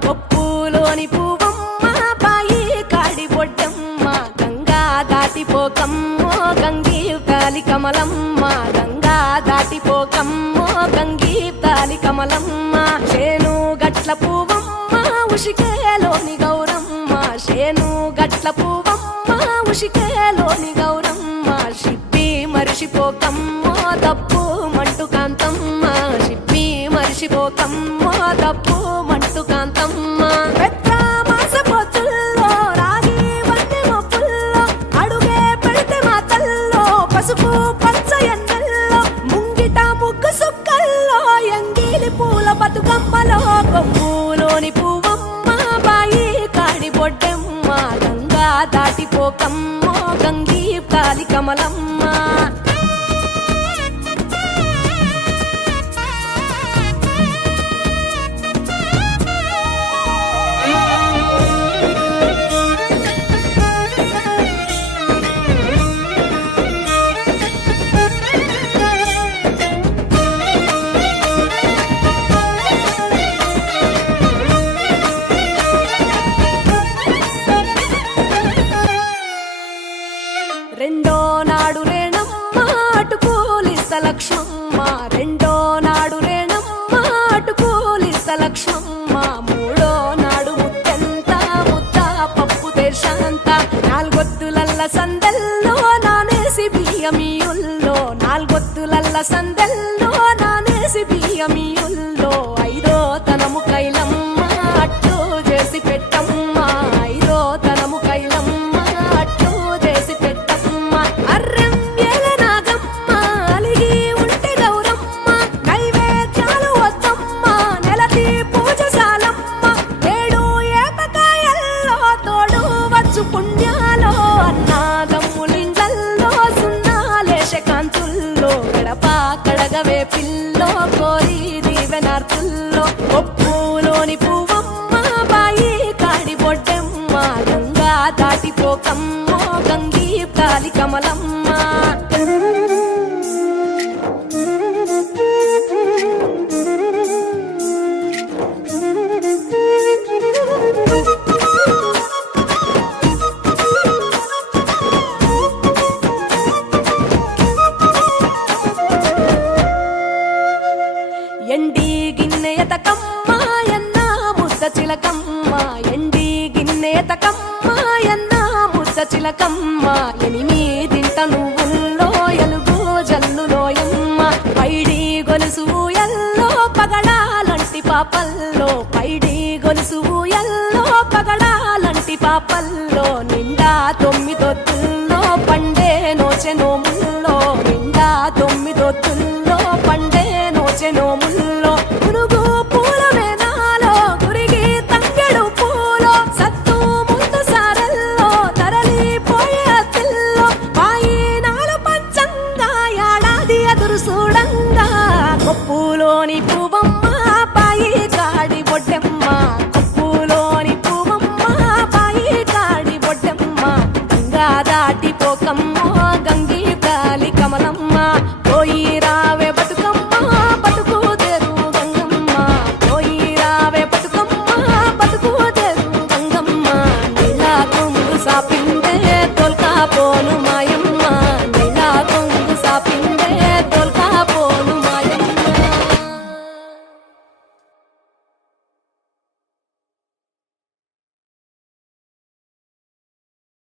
కొప్పులోని పువ్వమ్మ బాయి కాడి బొడ్డమ్మ గంగా దాటిపోకమ్మో గంగీతాలి కమలమ్మ గంగా దాటిపోకమ్మో గంగీతాలి కమలమ్మ శేను గట్ల పువ్వమ్మ ఉషికేలోని గౌరమ్మ శేను గట్ల పువ్వమ్మ ఉషికేలోని గౌరమ్మ షిప్పి మరిషిపోకమ్మో తప్పు మంటు కాంతమ్మ షిప్పి మరిషిపోకమ్మో తప్పు మంటు కాంతమ్మ పెద్ద మాస పొత్తుల్లో రాగి వన్నె మొప్పుల్లో అడుగే పెడితే మా తల్లో పసుపు పచ్చ ఎన్నెల్లో ముంగిట ముగ్గు సుక్కల్లో ఎంగిలి పూల బతుకమ్మలో కొమ్ములోని పువ్వమ్మ బాయి కాడి బొడ్డెమ్మ గంగా దాటిపోకమ్మో గంగీతాలి కమలమ్మ రెండో నాడు రేణమ్మ అటుకూలిస్త లక్ష్మమ్మ రెండో నాడు రేణమ్మ అటుకూలిస్త లక్ష్మమ్మ మూడో నాడు ముత్తెంత ముద్ద పప్పు తెర్షంత నాలుగొత్తులల్ల సందెల్లో నానేసి బియ్యమియుల్లో నాలుగొత్తులల్ల సందెల్లో నానేసి బియ్యమియుల్లో ఐదో తనము కైలమ్మ అట్టు చేసి పెట్టమ్మ ఐదో తనము కైలమ్మ అట్టు చేసి పెట్టమ్మ అర్రం ఏల నాగమ్మ అలిగి ఉంటే గౌరమ్మ నైవేద్యాలు వద్దమ్మ నెలతి పూజశాలమ్మ ఏడు ఏపకాయల్లో తోడు వచ్చు పుణ్యాలో అన్నాదమ్ములిండ్లల్లో సున్నాలేశ కాంతుల్లో గడప కడగవే పిల్లో కోరి దీవెనార్తుల్లో కొప్పులోని పువ్వమ్మ బాయి కాడి బొడ్డెమ్మ గంగా దాటిపోకమ్మో గంగీతాలి కమలమ్మ ఎండి గిన్నెయతకమ్మ ఎన్న ముద్ద చిలకమ్మ ఎండి గిన్నెయతకమ్మ ఎన్న ముద్ద చిలకమ్మ ఎనిమిదింట నువ్వుల్లో ఎలుగు జల్లులోయమ్మ పైడి గొలుసు ఎల్లో పగడాలంటి పాపల్లో పైడి గొలుసు ఎల్లో పగడాలంటి పాపల్లో నిండా 9